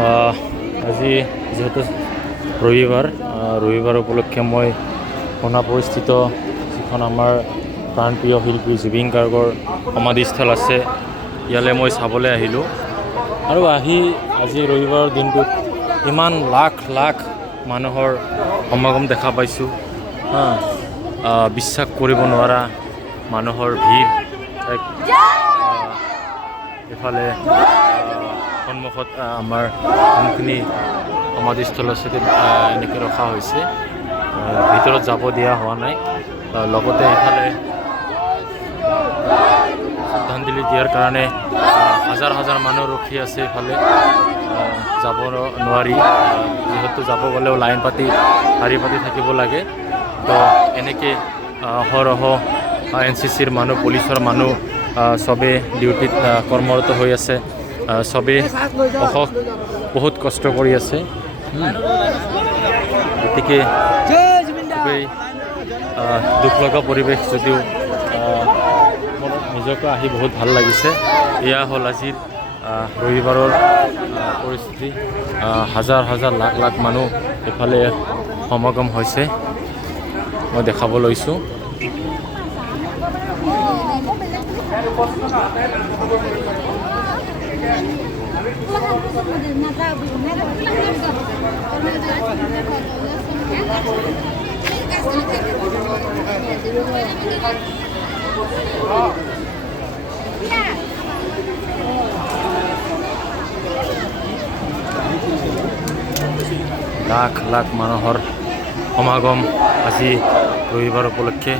আজি যেহেতু ৰবিবাৰ উপলক্ষে মই সোণাপুৰস্থিত যিখন আমাৰ প্ৰাণপ্ৰিয় শিল্পী জুবিন গাৰ্গৰ সমাধিস্থল আছে ইয়ালৈ মই চাবলৈ আহিলোঁ। আৰু আজি ৰবিবাৰৰ দিনটোত ইমান লাখ লাখ মানুহৰ সমাগম দেখা পাইছোঁ। বিশ্বাস কৰিব নোৱাৰা মানুহৰ ভিৰ। এফালে সন্মুখত আমাৰ যোনখিনি সমাধিস্থল আছে এনেকৈ ৰখা হৈছে, ভিতৰত যাব দিয়া হোৱা নাই। লগতে এফালে শ্ৰদ্ধাঞ্জলি দিয়াৰ কাৰণে হাজাৰ হাজাৰ মানুহ ৰখি আছে। এফালে যাব নোৱাৰি, যিহেতু যাব গ'লেও লাইন পাতি শাৰী পাতি থাকিব লাগে। তো এনেকৈ অহৰহ NCCৰ মানুহ, পুলিচৰ মানুহ চবেই ডিউটিত কৰ্মৰত হৈ আছে। চবেই বহুত কষ্ট কৰি আছে। গতিকে খুবেই দুখ লগা পৰিৱেশ, যদিও নিজকে আহি বহুত ভাল লাগিছে। এয়া হ'ল আজিৰ ৰবিবাৰৰ পৰিস্থিতি। হাজাৰ হাজাৰ লাখ লাখ মানুহ এফালে সমাগম হৈছে, মই দেখাব লৈছোঁ। লাখ লাখ মানুহৰ সমাগম আজি ৰবিবাৰ উপলক্ষে।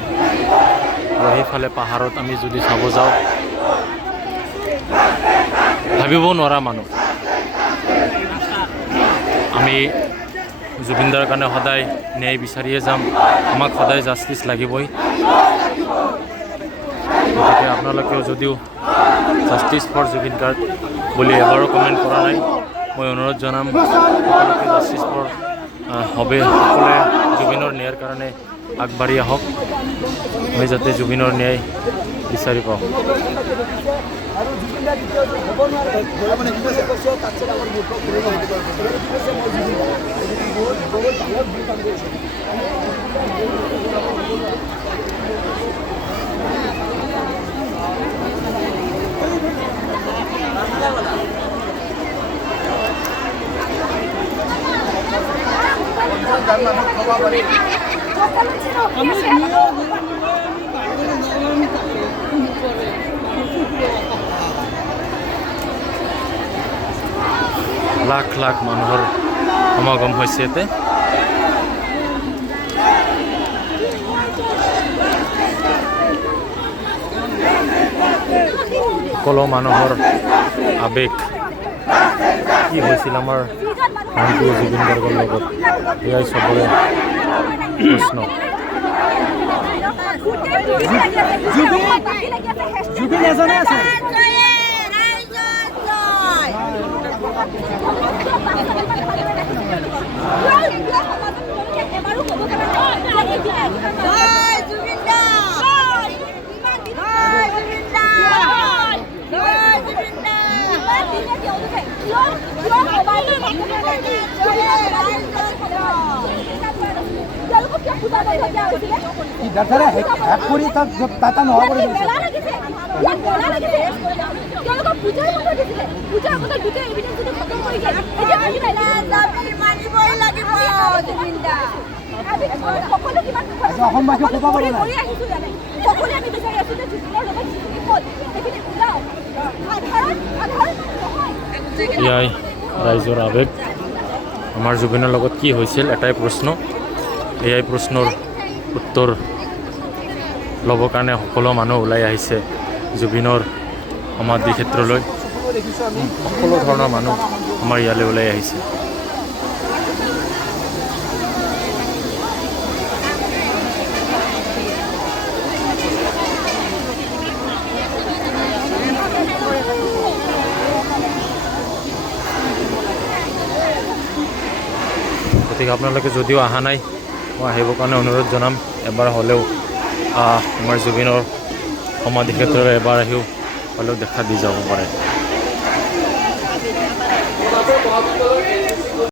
আৰু সেইফালে পাহাৰত আমি যদি চাব যাওঁ, ভাবিব নোৱাৰা মানুহ। আমি জুবিনদাৰ কাৰণে সদায় ন্যায় বিচাৰিয়ে যাম, আমাক সদায় জাষ্টিচ লাগিবই। গতিকে আপোনালোকেও যদিও জাষ্টিচ ফৰ জুবিন গাৰ্গ বুলি এবাৰো কমেণ্ট কৰা নাই, মই অনুৰোধ জনাম সকলোকে জাষ্টিচ ফৰ হবে। সকলোৱে জুবিনৰ ন্যায়ৰ কাৰণে আগবাঢ়ি আহক, আমি যাতে জুবিনৰ ন্যায় বিচাৰি পাওঁ। লাখ লাখ মানুহৰ সমাগম হৈছে ইয়াতে। সকলো মানুহৰ আৱেগ কি হৈছিল আমাৰ প্ৰাণপ্ৰিয় জুবিন গাৰ্গৰ লগত, এয়াই চবৰে প্ৰশ্ন। জুবিন এজনে আছে। এয়াই ৰাইজৰ আৱেগ। আমাৰ জুবিনৰ লগত কি হৈছিল এটাই প্ৰশ্ন, এয়াই প্ৰশ্নৰ উত্তৰ ল'বৰ কাৰণে সকলো মানুহ ওলাই আহিছে জুবিনৰ সমাধি ক্ষেত্ৰলৈ। সকলো ধৰণৰ মানুহ আমাৰ ইয়ালৈ ওলাই আহিছে। গতিকে আপোনালোকে যদিও অহা নাই, মই আহিবৰ কাৰণে অনুৰোধ জনাম। এবাৰ হ'লেও আমাৰ জুবিনৰ সমাধি ক্ষেত্ৰলৈ এবাৰ আহিও হ'লেও দেখা দি যাব পাৰে।